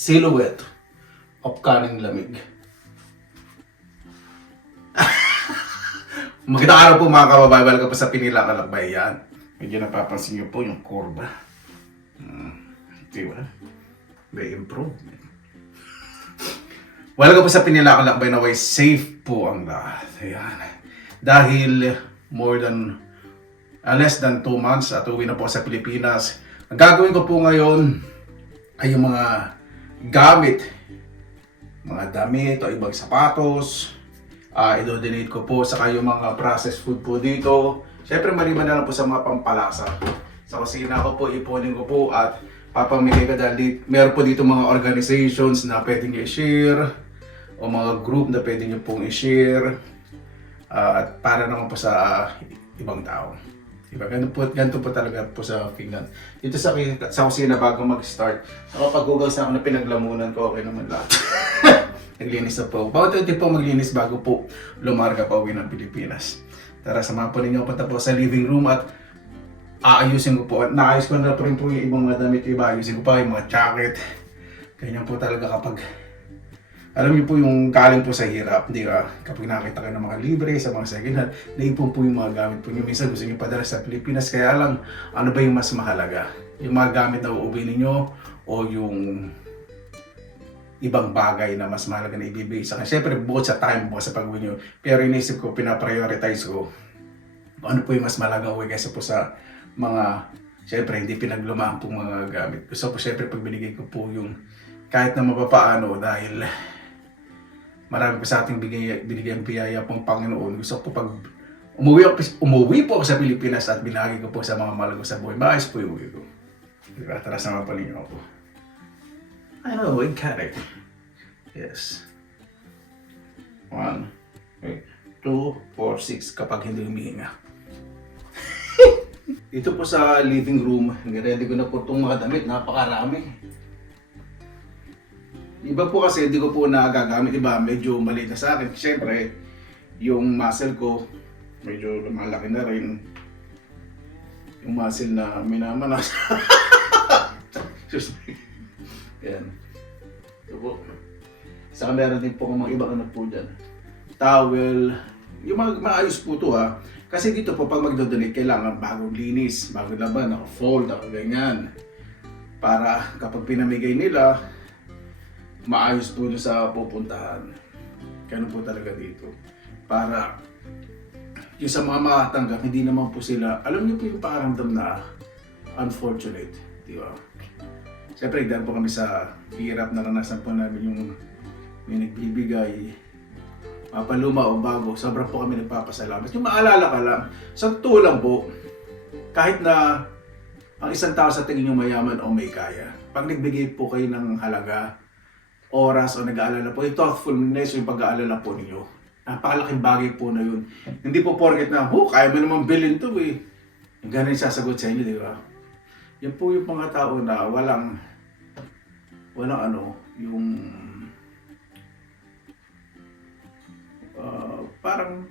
silhouette of kaning lamig. Magandang araw po mga kababayan, welcome po sa Pinila Kalakbayan. Medyo napapansin niyo po yung kurba. Diba? May improvement. Welcome po sa Pinila Kalakbayan, naway safe po ang lahat. Ayan. Dahil less than 2 months at uwi na po sa Pilipinas, ang gagawin ko po ngayon ay yung mga gamit, mga damit o ibang sapatos, i-donate ko po sa yung mga processed food po dito. Siyempre maliban na lang po sa mga pampalasa. Sa kusina ko po, ipunin ko po at papamigay ko dahil meron po dito mga organizations na pwede nyo i-share o mga group na pwede nyo pong i-share at para naman po sa ibang tao. Diba? Ganito po talaga po sa Finland. Dito sa kusina bago mag-start, nakapag-google sa ako na pinaglamunan ko, okay naman lahat. Naglinis na po. Bawat din po maglinis bago po lumarga pa uwi ng Pilipinas. Tara, samahan po ninyo punta po sa living room at aayusin ko po. Naayos ko na po rin po yung ibang mga damit. Iba, ayusin ko pa yung mga jacket. Ganyan po talaga kapag alam niyo po yung galing po sa hirap, di ba? Kapag nakita kayo ng mga libre sa mga second hand, naipon po yung mga gamit po niyo. Minsan gusto niyo padala sa Pilipinas, kaya lang, ano ba yung mas mahalaga? Yung mga gamit na uuwi ninyo o yung ibang bagay na mas mahalaga na ibibigay sa kanya. Siyempre, bukod sa time po sa pag-uwi niyo. Pero inisip ko, pinaprioritize ko ano po yung mas mahalaga uwi kaysa po sa mga, siyempre, hindi pinaglumaan pong mga gamit. Gusto po siyempre pag binigay ko po yung kahit na mapapaano dahil marami pa sa ating binigyan biyaya pang Panginoon. Gusto ko pag umuwi po ako sa Pilipinas at binahagi ko po sa mga mahal ko sa buhay, maayos po yung uwi ko. Diba? Tara, sama pa ninyo ako. I know, in character. Yes. 1, 2, 4, 6 kapag hindi humihinga. Dito po sa living room, ready ko na po itong mga damit, napakarami. Iba po kasi hindi ko po nagagamit, iba medyo maliit na sa akin. Siyempre, yung muscle ko medyo lumalaki na rin. Yung muscle na minamanas. Yan. Ito po. Saka meron din po kung mga ibang ano po dyan. Towel. Yung mga maayos po ito ha. Kasi dito po pag magdodonate kailangan bagong linis, bagong laban, naka-fold, ganyan. Para kapag pinamigay nila, maayos po doon sa pupuntahan. Ganun po talaga dito. Para yung sa mga makatanggap, hindi naman po sila, alam niyo po yung pakiramdam na unfortunate. Di ba? Siyempre, dahil po kami sa hirap, naranasan po namin yung may nagbibigay, mapaluma o bago, sobrang po kami nagpapasalamat. Yung maalala ka lang, sa totoo lang po, kahit na ang isang tao sa tingin yung mayaman o may kaya, pag nagbigay po kayo ng halaga, oras o nag-aalala po, yung thoughtfulness, yung pag-aalala po ninyo. Napakalaking bagay po na yun. Hindi po porket na, kaya mo naman bilhin to eh. Yung ganun yung sasagot sa inyo, di ba? Yan po yung mga tao na walang ano, yung parang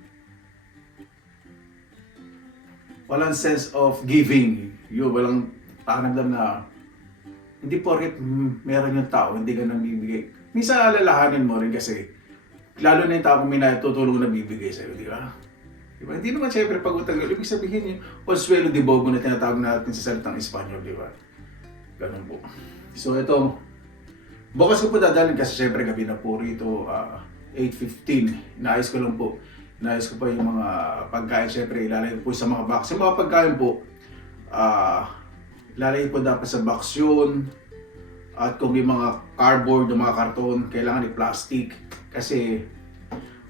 walang sense of giving. Yung walang pakiramdam na hindi porket meron yung tao, hindi ka nang bibigay. Minsan alalahanin mo rin kasi, lalo na yung tao kung may natutulong na bibigay sa'yo, di ba? Diba? Hindi naman siyempre pag-utang, ibig sabihin yung consuelo de bobo na tinatawag natin sa salitang Espanyol, di ba? Ganun po. So ito, bukas ko po dadalhin kasi siyempre gabi na po rito, 8:15. Inaayos ko lang po. Inaayos ko pa yung mga pagkain, siyempre ilalagay ko po sa mga box. Yung mga pagkain po, ilalagay po dapat sa box yun. At kung yung mga cardboard o mga karton, kailangan i-plastic. Kasi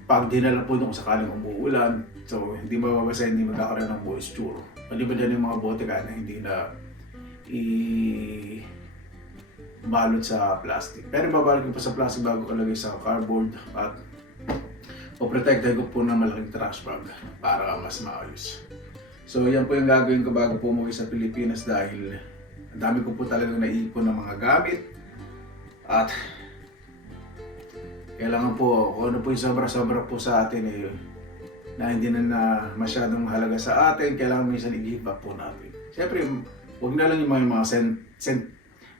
pag dinala po doon kung sakaling umuulan, so hindi mababasa, hindi magkakaroon ng moisture. Maliban dyan yung mga bote ka na hindi na balot sa plastic. Pero babalot ko pa sa plastic bago kalagay sa cardboard at poprotektahin ko po ng malaking trash bag para mas maayos. So yan po yung gagawin ko bago po umuwi sa Pilipinas dahil ang dami ko po talagang naipon ng mga gamit at kailangan po kung ano po yung sobra-sobra po sa atin na hindi na masyadong halaga sa atin, kailangan minsan i-give back po natin. Siyempre, huwag na lang yung mga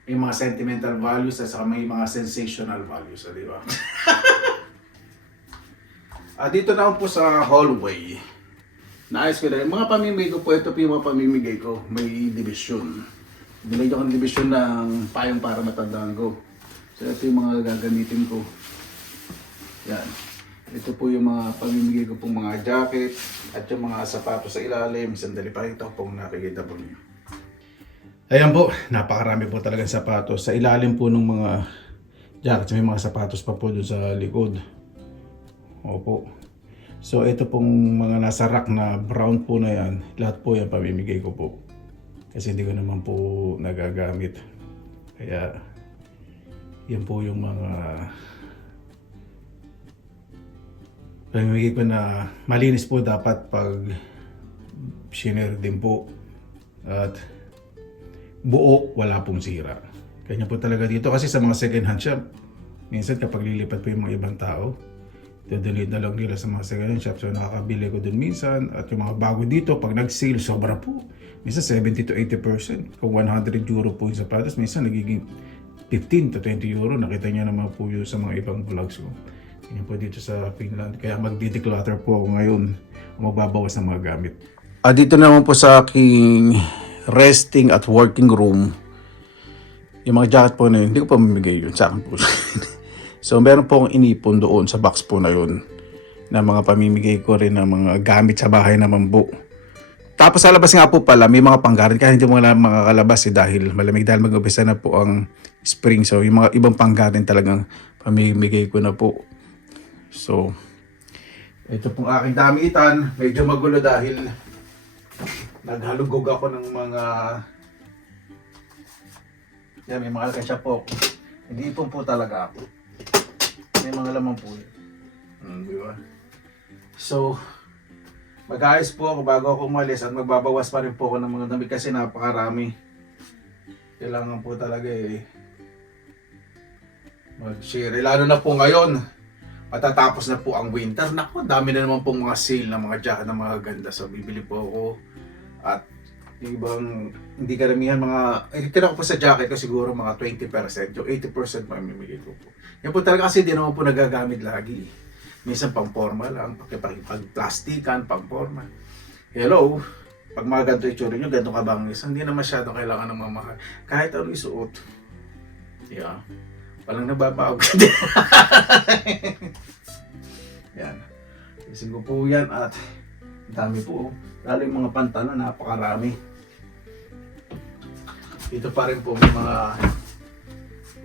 may mga sentimental values at saka may mga sensational values, di ba? Dito naman po sa hallway, naayos ko na yung mga pamimigay ko po. Ito po yung mga pamimigay ko. May division. Binigyan ko ng division ng payong para matandaan ko. So ito yung mga gagamitin ko. Yan. Ito po yung mga pamimigay ko pong mga jacket at yung mga sapatos sa ilalim. Sandali pa ito kung nakikita po niyo. Ayan po, napakarami po talagang sapatos. Sa ilalim po ng mga jackets, may mga sapatos pa po doon sa likod. Opo. So ito pong mga nasa rack na brown po na yan, lahat po yan pamimigay ko po. Kasi hindi ko naman po nagagamit. Kaya yan po yung mga pamimigay ko na malinis po dapat pag shinare din po. At buo, wala pong sira. Kanya po talaga dito kasi sa mga second hand shop, minsan kapag lilipat po yung mga ibang tao, dadalhin na lang nila sa mga second hand shop. So nakakabili ko dun minsan. At yung mga bago dito, pag nag-sale, sobra po. Minsan 70 to 80%. Kung 100 euro po yung sapatos, minsan nagiging 15 to 20 euro. Nakita niyo naman po yun sa mga ibang vlogs ko. Yan po dito sa Finland. Kaya magdi-declutter po ako ngayon. Magbabawas ng mga gamit. Dito naman po sa aking resting at working room, yung mga jacket po na yun, hindi ko pa mamigay yun sa akin po. So meron po akong inipon doon sa box po na yun na mga pamimigay ko rin ng mga gamit sa bahay naman po. Tapos sa labas nga po pala, may mga panggarin kaya hindi mo makakalabas dahil malamig, dahil mag-umpisa na po ang spring. So yung mga ibang panggarin talagang pamimigay ko na po. So ito pong aking damitan, medyo magulo dahil naghalugog ako ng mga yan, may mga alkansya po. Hindi po talaga ako. May mga laman po yun. Di ba? So mag-ayos po ako bago ako umalis at magbabawas pa rin po ako ng mga damit kasi napakarami. Kailangan po talaga mag-share. Lalo na po ngayon, matatapos na po ang winter. Naku, dami na naman pong mga sale na mga jacket na mga ganda. So bibili po ako. At yung ibang hindi karamihan mga, tira ko po sa jacket ko siguro mga 20%. Yung 80% mamimigay ko po. Yan po talaga kasi di naman po nagagamit lagi. Minsan pang forma lang, pag plastikan, pang forma. Hello, pag mga ganito itsura nyo, ganito kabangis, hindi na masyado kailangan ng mamahal. Kahit ano isuot. Yeah. Walang nababago. Yan. Isin ko po yan at dami po. Lalo yung mga pantalon, napakarami. Dito pa rin po may mga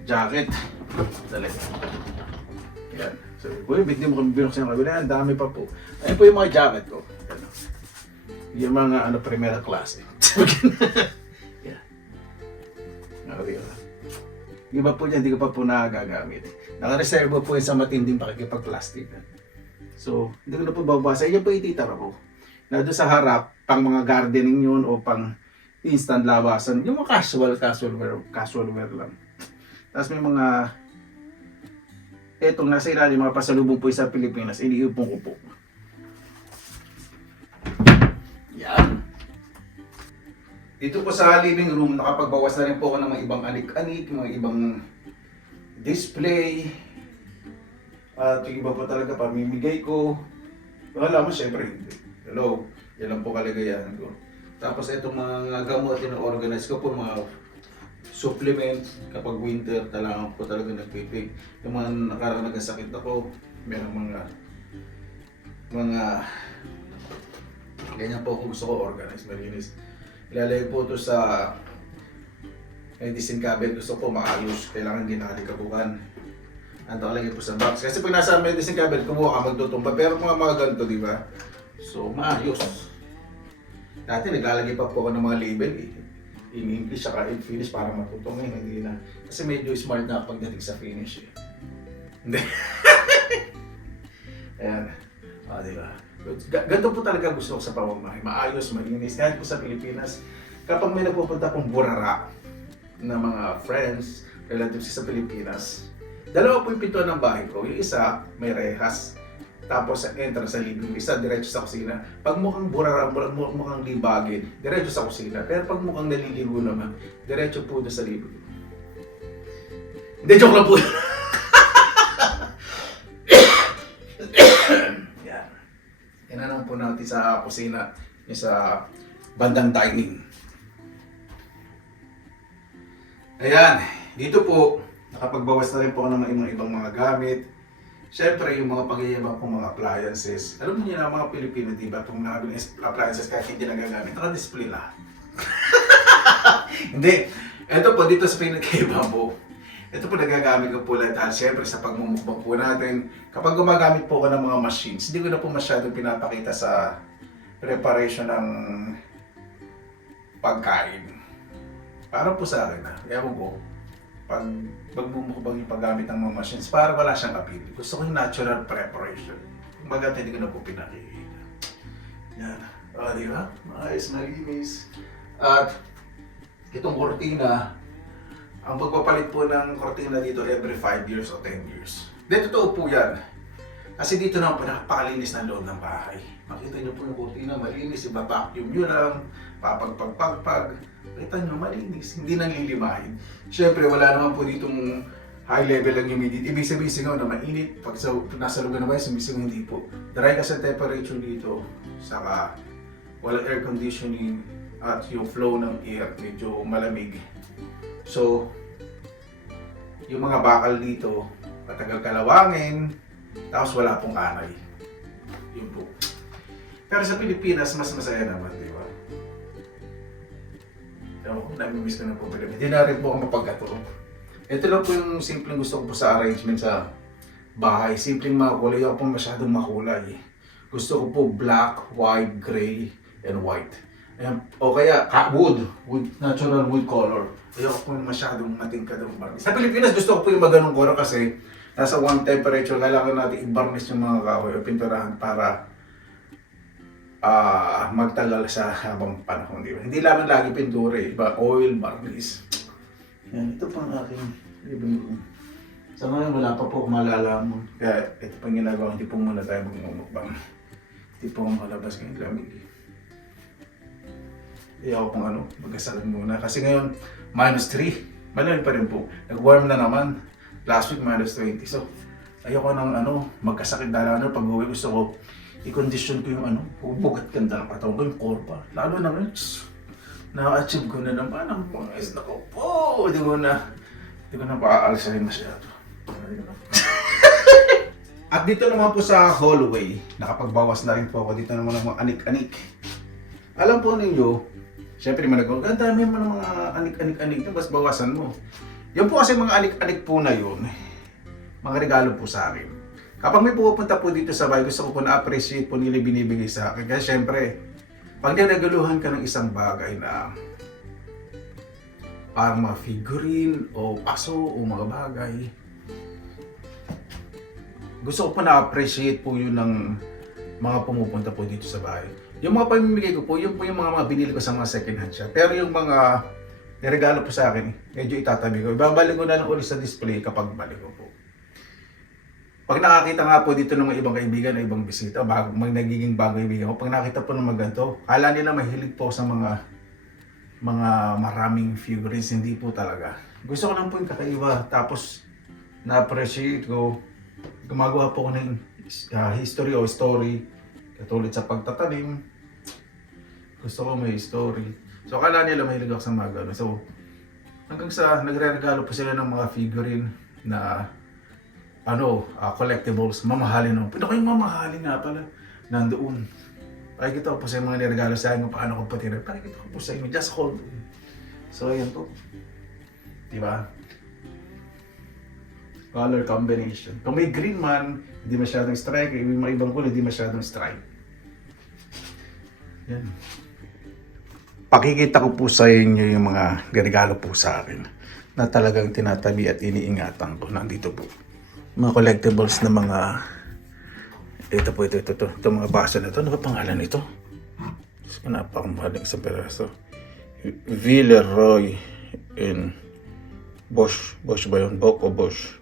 jacket. Dali. Yan. So, kuya, hindi mo kami binuksan yung kabila. Ang dami pa po. Ayan po yung mga jacket ko. Yan. Yung mga primera klase. Yan. Nakariyo. Iba po dyan, hindi ko pa po nagagamit. Nakareservo po yun sa matinding pakikipag-plastic. So, hindi ko na po babasa. Yan po ititara ko. Na doon sa harap, pang mga gardening yun o pang instant labasan. Yung mga casual wear lang. Tapos may mga etong nasa ilalim, mga pasalubong po sa Pilipinas, iniipon ko po. Yan. Dito po sa living room, nakapagbawas na rin po ako ng mga ibang anik-anik, mga ibang display. At yung iba po talaga pamimigay ko. Wala mo, syempre hindi. Hello, yan lang po kaligayahan ko. Tapos itong mga gamot na organize ko po, mga supplement kapag winter, talagang po talaga nagpipig. Yung mga nakarang nagkasakit ako, meron mga ganyan po kung gusto ko organize, malinis. Ilalagay po ito sa medicine cabinet, gusto ko maayos, kailangan ginalikabukan. Ang nakalagay po sa box. Kasi pag nasa medicine cabinet, kumuha ka magtutumba. Pero mga ganito, di ba? So, maayos. Dati naglalagay pa po ako ng mga label in English saka in Finnish para matutong ngayon, hindi na. Kasi medyo smart na pagdating sa Finnish Hindi. Ayan. Diba? Ganito po talaga gusto ko sa pamamahay. Maayos, malinis. Kahit po sa Pilipinas, kapag may nagpupunta pong burara na mga friends, relatives sa Pilipinas, dalawa po yung pintuan ng bahay ko. Yung isa, may rehas. Tapos entrance sa living room, isa diretso sa kusina. Pag mukhang burara, mukhang libagin, diretso sa kusina. Pero pag mukhang naliligo naman, diretso po doon sa living room. Hindi, joke lang po. Yan. Yan na naman po natin sa kusina, yung sa bandang dining. Ayan, dito po, nakapagbawas na rin po ako ng mga ibang mga gamit. Siyempre, yung mga pagyayabang pong mga appliances. Alam niyo na mga Pilipino, di ba? Itong nakabili appliances kahit hindi nagagamit, naka-display lahat. Hindi. Ito po, dito sa pinagkaiba po. Ito po nagagamit ko po lahat dahil siyempre sa pagmumukbang po natin. Kapag gumagamit po ko ng mga machines, hindi ko na po masyadong pinapakita sa preparation ng pagkain. Para po sa akin ewan ko, pag magmumukbang yung paggamit ng mga machines, para wala siyang appeal. Gusto ko yung natural preparation. Kumbaga, hindi ko na po pinakikita. Yan. O, di ba? Maayos, malinis. At itong kortina, ang pagpapalit po ng kortina dito every 5 years o 10 years. Dito totoo po yan. Kasi dito naman po napakalinis ng loob ng bahay. Makita nyo po yung kortina, malinis, iba vacuum nyo lang, papagpagpagpag. Kita nyo, malinis, hindi nanglilimahin. Siyempre, wala naman po ditong high level ng humidity. Ibig sabihin singaw na mainit. Pag nasa lugar na ba, sumisingaw hindi po. Dry kasi temperature dito, saka walang air conditioning at yung flow ng air medyo malamig. So, yung mga bakal dito, matagal kalawangin, tapos wala pong anay. Yun po. Pero sa Pilipinas, mas masaya naman, di ba? So, nami-miss ko na po Pilipinas. Hindi na rin po ako mapagkatulog. Ito lang po yung simpleng gusto ko po sa arrangement sa bahay. Simpleng makulay. Ako po masyadong makulay. Gusto ko po black, white, gray, and white. Ayan. O kaya wood, natural wood color. Ayoko po masyadong matingkad ng varnish. Sa Pilipinas gusto ko po yung maganong color kasi nasa one temperature, kailangan natin i-varnish yung mga kahoy o pinturahan para magtagal sa habang panahon. Di ba? Hindi lamang lagi pintura eh. Iba, oil, varnish. Yan, ito pang aking living room. Sa ngayon, wala pa po malalaman. Kaya ito pang ginagawa, hindi po muna tayo magmumukbang. Hindi po malabas ngayong lamig. Ayaw pong magkasalan muna. Kasi ngayon, -3. Malamig pa rin po. Nag-warm na naman. Last week, -20. So, ayoko nang magkasakit dahil pag-uwi gusto ko i-condition ko yung bubugat ganda ng katawan ko, yung core pa. Lalo na ngayon, na-achieve ko na naman ang mga isla ko po. Hindi ko na pa-aalsahin masyado. At dito naman po sa hallway, nakapagbawas na rin po ako dito naman ng mga anik-anik. Alam po ninyo, siyempre managawa, ang dami mo ng mga anik-anik-anik, mas bawasan mo. Yung po kasi mga anik-anik po na yun, mga regalo po sa akin. Kapag may pupunta po dito sa bahay, gusto ko po na-appreciate po nila binibigay sa akin. Kaya siyempre, pag nagagaluhan ka ng isang bagay na parang mga figurine o paso o mga bagay, gusto ko po na-appreciate po yun ng mga pumupunta po dito sa bahay. Yung mga pamimigay ko po, yun po yung mga binili ko sa mga second hand shop. Pero yung mga niregalo po sa akin, medyo itatabi ko. Ibabalik ko na lang ulit sa display kapag balik ko po. Pag nakakita nga po dito ng mga ibang kaibigan na ibang bisita, nagiging bagong kaibigan ko, pag nakita po ng maganto, kala nila mahilig po sa mga maraming figurines, hindi po talaga. Gusto ko lang po yung kakaiba, tapos na-appreciate ko, gumagawa po ko ng history o story, katulad sa pagtatanim, gusto ko may story. So kala nila mahilig ako sa mga gano'n. So hanggang sa nagre-regalo po sila ng mga figurine na collectibles, mamahalin naman. Pero kayong mamahalin nga pala, nandoon. Pakikita ko po sa mga niregalo sa akin kung paano ko patirin. Pakikita ko po sa inyo, just hold. So, ayan po. Diba? Color combination. Kung may green man, hindi masyadong strike. Yung mga ibang kulay, hindi masyadong strike. Yan. Pakikita ko po sa inyo yung mga niregalo po sa akin na talagang tinatabi at iniingatan ko. Nandito po. Mga collectibles na mga ito mga baso na ito. Ano ba pangalan nito? Napakamahaling sa peraso. Villeroy and Bosch ba yun? Bock o Bosch?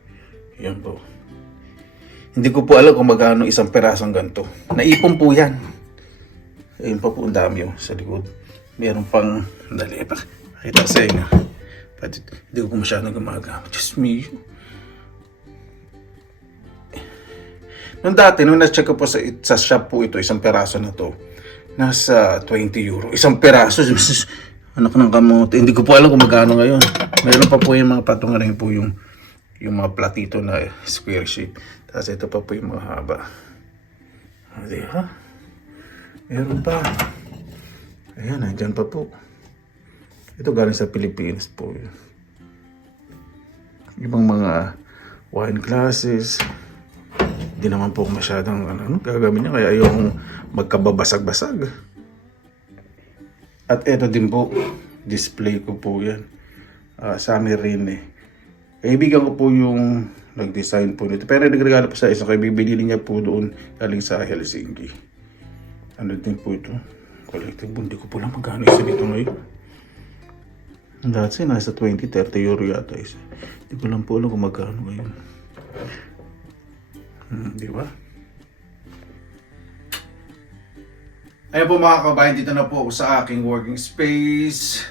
Yan po. Hindi ko po alam kung magkano isang perasong ganito. Naipon po yan. Ayun pa po ang dami sa likod. Meron pang dali pa. Pakita sa inyo. Hindi ko masyadong gumagamit. Just me. Nung dati, nung na-check ko po sa shop po ito, isang peraso na to, nasa 20 euro. Isang peraso, anak ng kamote. Hindi ko po alam kung magkano ngayon. Meron pa po yung mga patungan rin po yung mga platito na square shape. Tapos ito pa po yung mga haba. Hindi ha? Meron pa. Ayan, nandyan pa po. Ito galing sa Pilipinas po. Ibang mga wine glasses. Hindi naman po masyadong gagawin niya. Kaya ayokong magkababasag-basag. At ito din po. Display ko po yan. Sami rin eh. Kaibigan ko po yung nag-design po nito. Pero nagregalo po sa isang kaibigan. Binili niya po doon galing sa Helsinki. Ano din po ito? Collective. Hindi ko po lang magkano isa dito ngayon. Dati nasa 20-30 euro yata isa. Hindi ko lang po alam kung magkano ngayon. Di ba? Ayun po mga kabayan, dito na po ako sa aking working space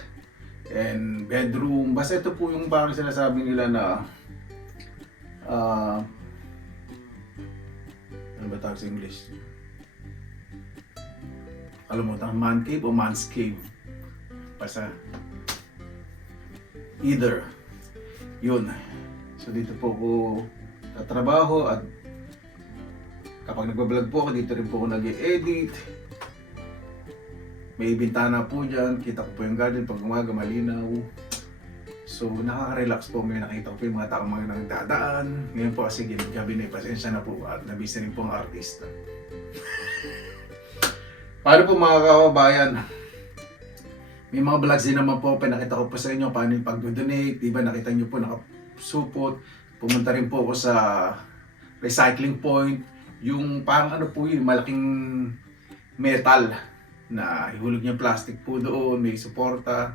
and bedroom. Basta ito po yung parang sinasabi nila na ano ba tawag sa English? Alam mo, man cave o man's cave. Basta either. Yun. So dito po ako tatrabaho at kapag nagbablog po ako, dito rin po ako nag-edit. May bintana po dyan. Kita ko po yung garden pag umaga, malinaw. So nakaka-relax po. May nakita ko po yung mga taong mga nagdadaan. Ngayon po kasi gabi na pasensya na po at nabisa rin po ang artista. Paano po mga kababayan? May mga vlogs din naman po, pinakita ko po sa inyo paano yung pag-donate. Diba nakita nyo po nakasupot. Pumunta rin po ako sa recycling point. Yung parang ano po yun, malaking metal na ihulog niya plastic po doon. May suporta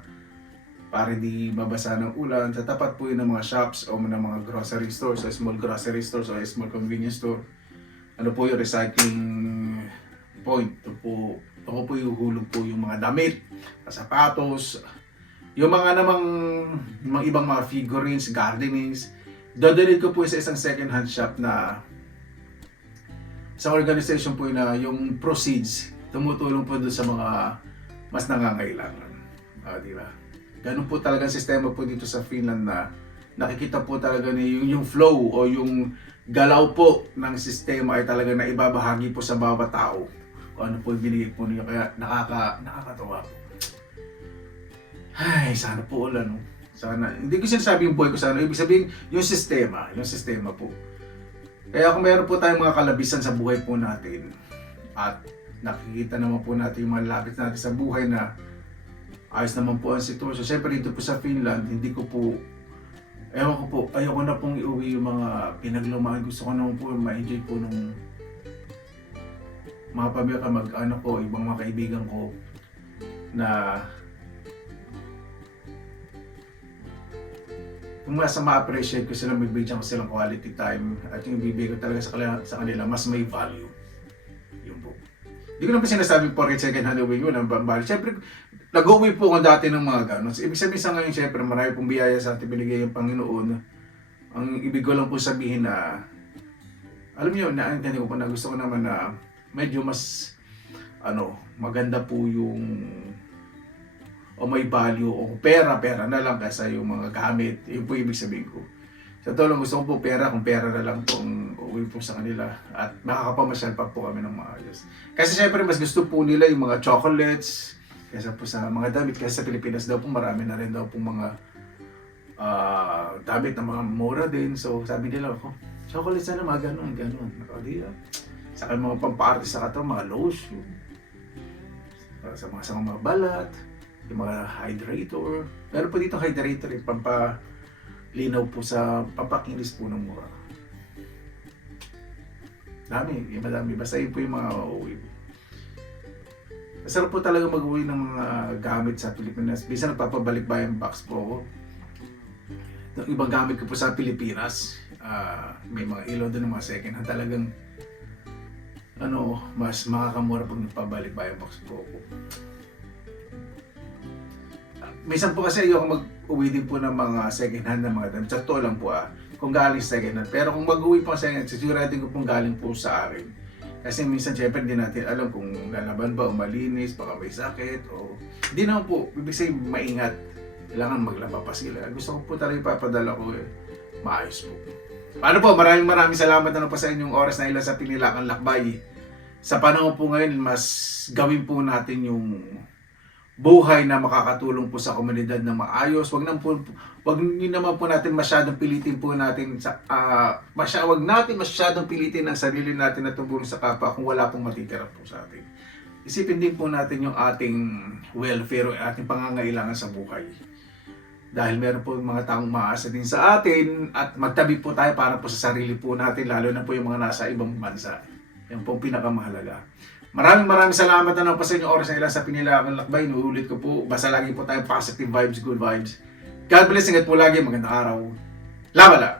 para hindi mabasa ng ulan. Sa tapat po yun ng mga shops o ng mga grocery stores, o small grocery stores o small convenience store. Ano po yung recycling point. Ito po yung hulog po yung mga damit, sapatos, yung mga namang mga ibang mga figurines, gardenings. Dodonate ko po sa isang second hand shop na sa organization po na yung proceeds tumutulong po doon sa mga mas nangangailangan. Di ba? Ganun po talaga ang sistema po dito sa Finland na nakikita po talaga ni yung flow o yung galaw po ng sistema ay talaga na ibabahagi po sa bawat tao. Ano po yung binigay po niyo, kaya nakakatawa po. Ay, sana po ulan. Sana, hindi ko sinasabi yung buhay ko sana, ibig sabihin yung sistema po. Kaya kung mayroon po tayong mga kalabisan sa buhay po natin at nakikita naman po natin yung mga labit natin sa buhay na ayos naman po ang sitwasyon. Siyempre dito po sa Finland, hindi ko po, ewan ko po, ayoko na pong iuwi yung mga pinaglumaan. Gusto ko naman po ma-enjoy po nung mga pamilya, mag-anak ko, ibang mga kaibigan ko na kung mas ma-appreciate ko sila, magbigyan ko silang quality time at yung ibibigay ko talaga sa kanila mas may value. Yun po. Hindi ko naman sinasabi po rin second hand uwi ko ng bambali. Siyempre, nag-uwi po ako dati ng mga ganon. So, ibig sabihin sa ngayon, siyempre, marami pong biyaya sa ating binigay ng Panginoon. Ang ibig ko lang po sabihin na, alam niyo, naintindihan ko po na gusto ko naman na medyo mas maganda po yung o may value o pera na lang kaysa yung mga gamit. Yun po ibig sabihin ko. Sa totoo lang, gusto ko po pera, kung pera na lang po ang uwi po sa kanila at makakapamasyal pa po kami ng maayos. Kasi syempre mas gusto po nila yung mga chocolates kaysa po sa mga damit. Kasi sa Pilipinas daw po marami na rin daw po mga damit na mga mura din. So sabi nila ako, chocolates na mga ganun. Saka mga pampa-arte sa katawan, mga lotion, sa mga balat, yung mga hydrator. Meron po dito hydrator, yung pampalinaw po sa pampakinis po ng mura. Madami. Basta yun po yung mga uuwi. Masarap po talaga mag-uwi ng mga gamit sa Pilipinas. Bisa nagpapabalik bayang box po ako. Yung ibang gamit ko po sa Pilipinas, may mga ilaw din ng mga second hand. Talagang mas makakamura pag nagpabalik bayang box po ako. Minsan po kasi ayoko mag-uwi din po ng mga second hand na mga damit. Sa totoo lang po kung galing sa second hand. Pero kung mag-uwi po sa second hand, siguraduhin ko pong galing po sa akin. Kasi minsan syempre hindi natin alam kung lalaban ba o malinis, baka may sakit o hindi naman po, ibig sabihin maingat. Kailangan maglaba pa sila. Gusto ko po talaga ipapadala ko maayos po. Paano po, maraming salamat na po sa inyong oras na ilan sa Pinilakan Lakbay. Sa panahon po ngayon, mas gawin po natin yung buhay na makakatulong po sa komunidad na maayos. Wag naman po natin masyadong pilitin po natin sa wag natin masyadong pilitin ang sarili natin na tumulong sa kapwa kung wala pong matitira po sa atin. Isipin din po natin yung ating welfare o ating pangangailangan sa buhay. Dahil meron po mga taong maasa din sa atin at magtabi po tayo para po sa sarili po natin, lalo na po yung mga nasa ibang bansa. Yan po ang pinakamahalaga. Maraming salamat na po sa inyong oras na ilan sa Pinilakan Lakbay. Inuulit ko po, basta lagi po tayo positive vibes, good vibes. God bless, ingat po lagi, magandang araw. Labala!